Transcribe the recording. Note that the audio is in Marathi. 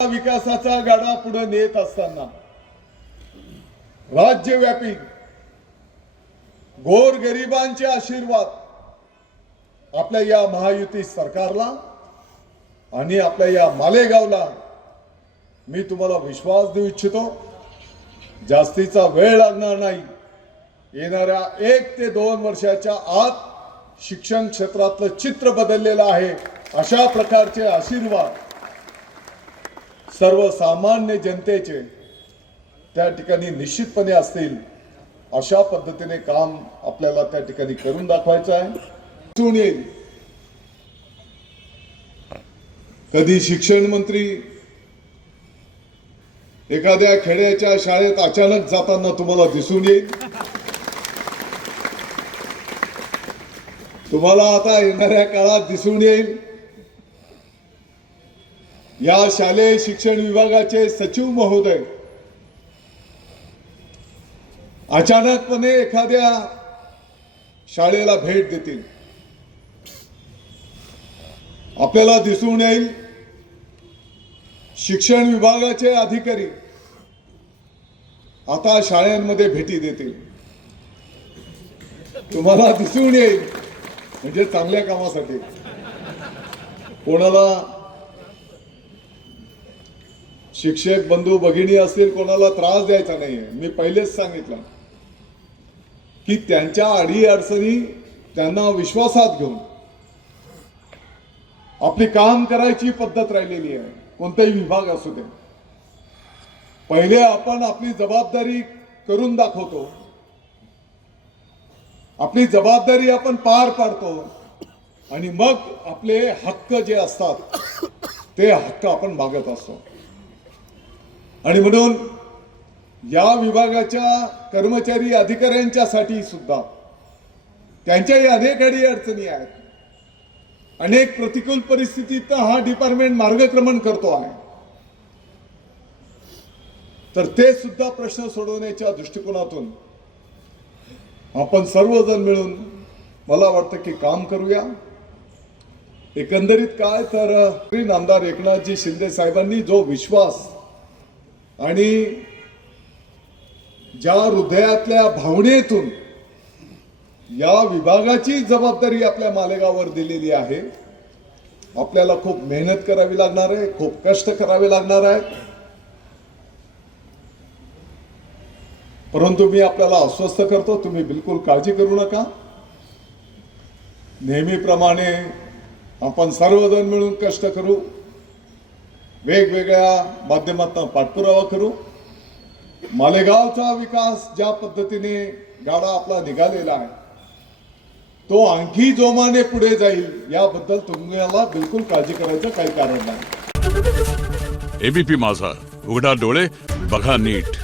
विकासाचा गाडा पुढे नेत असताना राज्यव्यापी गोरगरिबांचे आशीर्वाद आपल्या या महायुती सरकारला आणि आपल्या या मालेगावला मी तुम्हाला विश्वास देऊ इच्छितो। जास्तीचा वेळ लागणार नाही। येणाऱ्या 1 ते 2 वर्षाच्या आत शिक्षण क्षेत्रातलं चित्र बदललेलं आहे। अशा प्रकारचे आशीर्वाद सर्वसामान्य जनतेचे त्या ठिकाणी निश्चितपणे असतील। अशा पद्धतीने काम आपल्याला त्या ठिकाणी करून दाखवायचं आहे। येईल कधी शिक्षण मंत्री एखाद्या खेड्याच्या शाळेत अचानक जाताना तुम्हाला दिसून येईल। तुम्हाला आता येणाऱ्या काळात दिसून येईल या शालेय शिक्षण विभागाचे सचिव महोदय अचानकपणे एखाद्या शाळेला भेट देतील। आपल्याला दिसून येईल शिक्षण विभागाचे अधिकारी आता शाळांमध्ये भेटी देतील। तुम्हाला दिसून येईल म्हणजे चांगल्या कामासाठी। कोणाला शिक्षक बंधू भगिनी असतील कोणाला त्रास द्यायचा नाहीये। मी पहिलेच सांगितलं की त्यांच्या अडीअडचणी त्यांना विश्वासात घेऊन आपली काम करायची पद्धत राहिलेली आहे। कोणताही विभाग असू दे, पहिले आपण आपली जबाबदारी करून दाखवतो, आपली जबाबदारी आपण पार पाडतो आणि मग आपले हक्क जे असतात ते हक्क आपण मागत असतो। आणि म्हणून या विभागाच्या कर्मचारी अधिकाऱ्यांच्यासाठी सुद्धा त्यांच्याही अनेक अडचणी आहेत। अनेक प्रतिकूल परिस्थितीत हा डिपार्टमेंट मार्गक्रमण करतो आहे। तर ते सुद्धा प्रश्न सोडवण्याच्या दृष्टिकोनातून आपण सर्वजण मिळून मला वाटतं की काम करूया। एकंदरीत काय तर आमदार एकनाथजी शिंदे साहेबांनी जो विश्वास आणि ज्या हृदयातल्या भावनेतून या विभागाची जबाबदारी आपल्या मालेगाववर दिलेली आहे, आपल्याला खूप मेहनत करावी लागणार आहे, खूप कष्ट करावे लागणार आहे। परंतु मी आपल्याला आश्वस्त करतो, तुम्ही बिलकुल काळजी करू नका। नेहमीप्रमाणे आपण सर्वजण मिळून कष्ट करू, वेगवेगळ्या माध्यमातून पाठपुरावा करू। मालेगावचा विकास ज्या पद्धतीने गाडा आपला निघालेला आहे तो आणखी जोमाने पुढे जाईल याबद्दल तुम्हाला बिलकुल काळजी करायचं काही कारण नाही। एबीपी माझा, उघडा डोळे बघा नीट।